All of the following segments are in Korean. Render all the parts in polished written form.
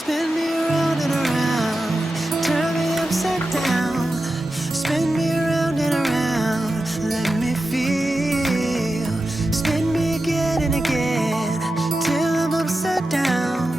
Spin me around and around, turn me upside down. Spin me around and around, let me feel. Spin me again and again, till I'm upside down.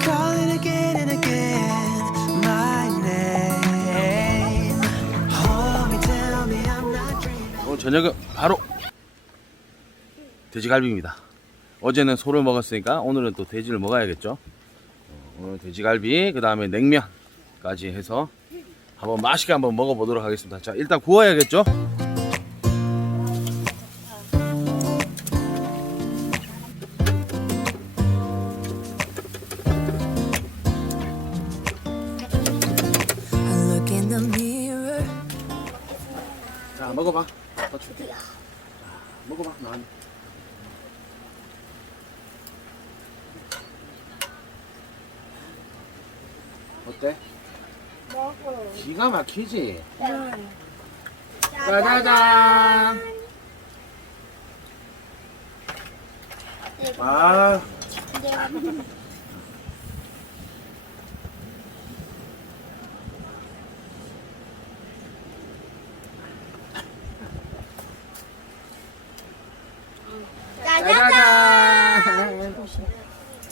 Calling again and again, my name. Hold me, tell me I'm not dreaming. 오늘 저녁은 바로 돼지갈비입니다. 어제는 소를 먹었으니까 오늘은 또 돼지를 먹어야겠죠. 오늘 돼지갈비, 그 다음에 냉면까지 해서 한번 맛있게 한번 먹어보도록 하겠습니다. 자, 일단 구워야겠죠. I look in the mirror. 자, 먹어봐. 아빠 줄게. 자, 먹어봐. 난. 어때? 먹어. 기가 막히지? 짜자잔! 아, 짜자잔!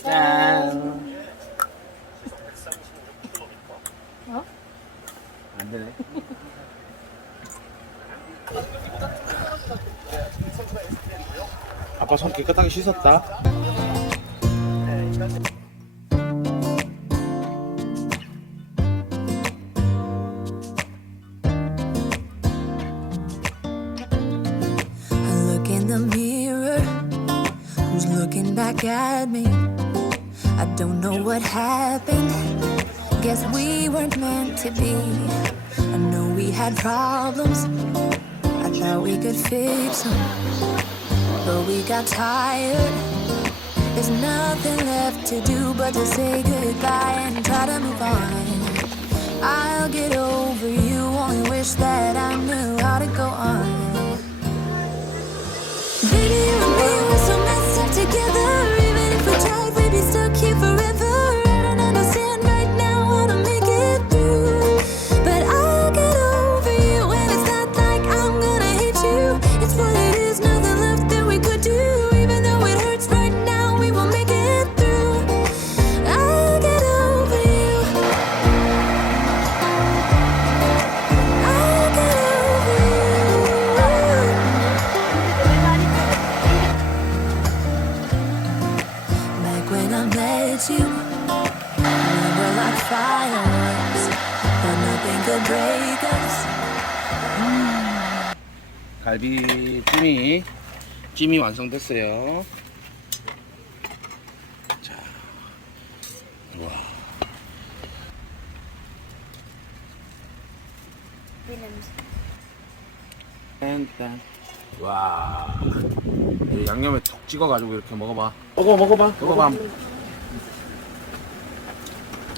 짠! 안 되네. 아빠 손 깨끗하게 씻었다. I look in the mirror, who's looking back at me? I don't know what happened, guess we weren't meant to be. I know we had problems, I thought we could fix them, but we got tired. There's nothing left to do but to say goodbye and try to move on. I'll get over you, only wish that I knew how to go on. Baby, you and me were so messed up together. Even if we tried, we'd be stuck here forever. I don't understand right now how to make it through, but I'll get over you, and it's not like I'm gonna hate you. It's what it is, nothing left that we could do. Even though it hurts right now, we will make it through. I'll get over you. I'll get over you. Back when I met you, we were like fireworks, but nothing could break us. 갈비 찜이 완성됐어요. 자, 와. 딴딴. 와. 이 양념에 톡 찍어가지고 이렇게 먹어봐. 먹어봐.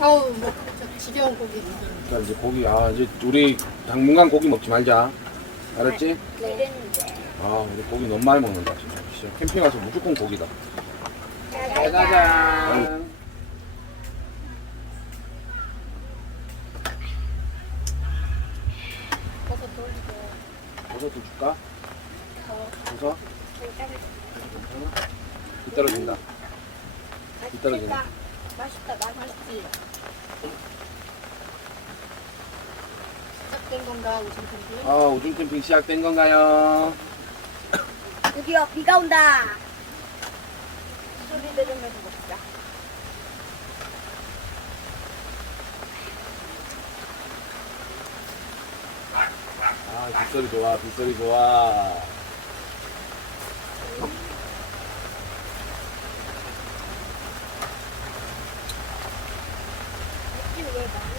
어우, 뭐, 지겨운 고기. 자, 이제 고기, 이제 우리 당분간 고기 먹지 말자. 알았지? 내렸는데. 우리 고기 너무 많이 먹는다, 진짜. 캠핑 가서 무조건 고기다. 짜자잔. 버섯 돌리고. 버섯도 줄까? 버섯? 괜찮아. 빗 떨어진다. 빗 떨어진다. 맛있다, 맛있지. 시작된 건가, 우선 캠핑? 우중 캠핑 시작된 건가요? 드디어 비가 온다. 소리 내려면서 먹자. 빗소리 좋아, 빗소리 좋아. 맥주는 왜 많이?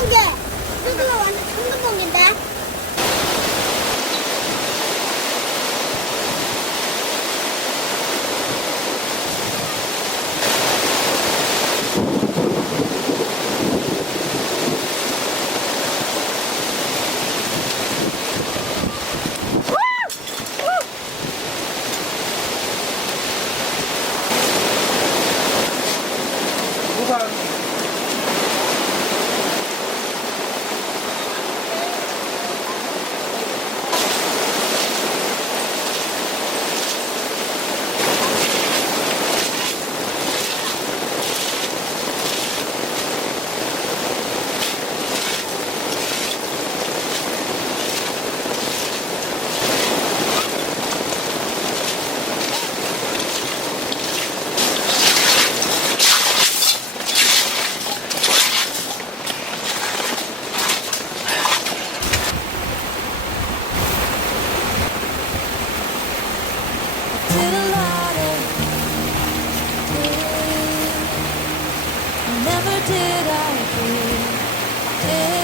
번개. 그거 완전 천둥 번개인데. 우산. Did a lot of things. Never did I give in.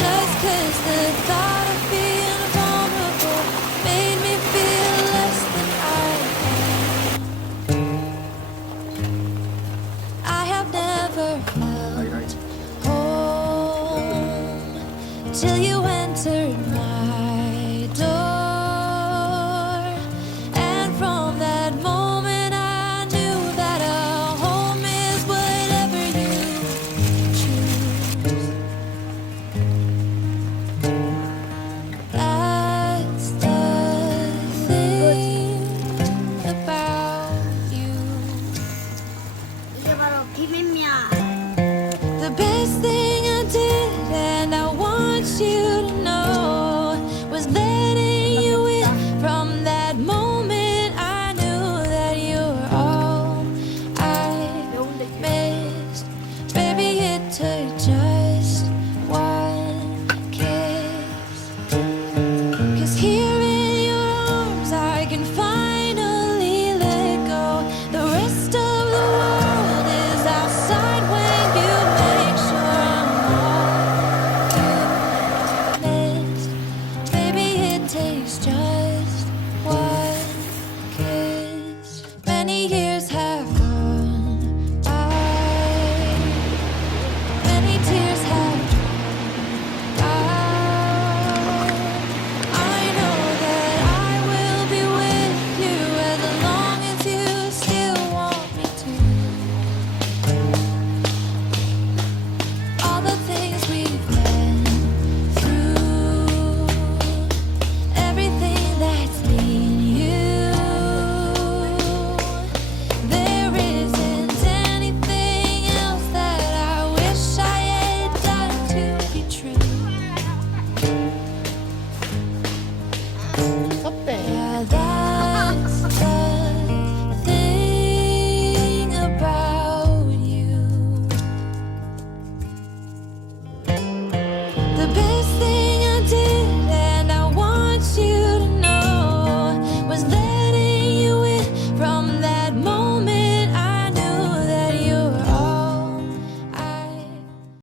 Just 'cause the thought of being vulnerable made me feel less than I am. I have never felt home till you entered my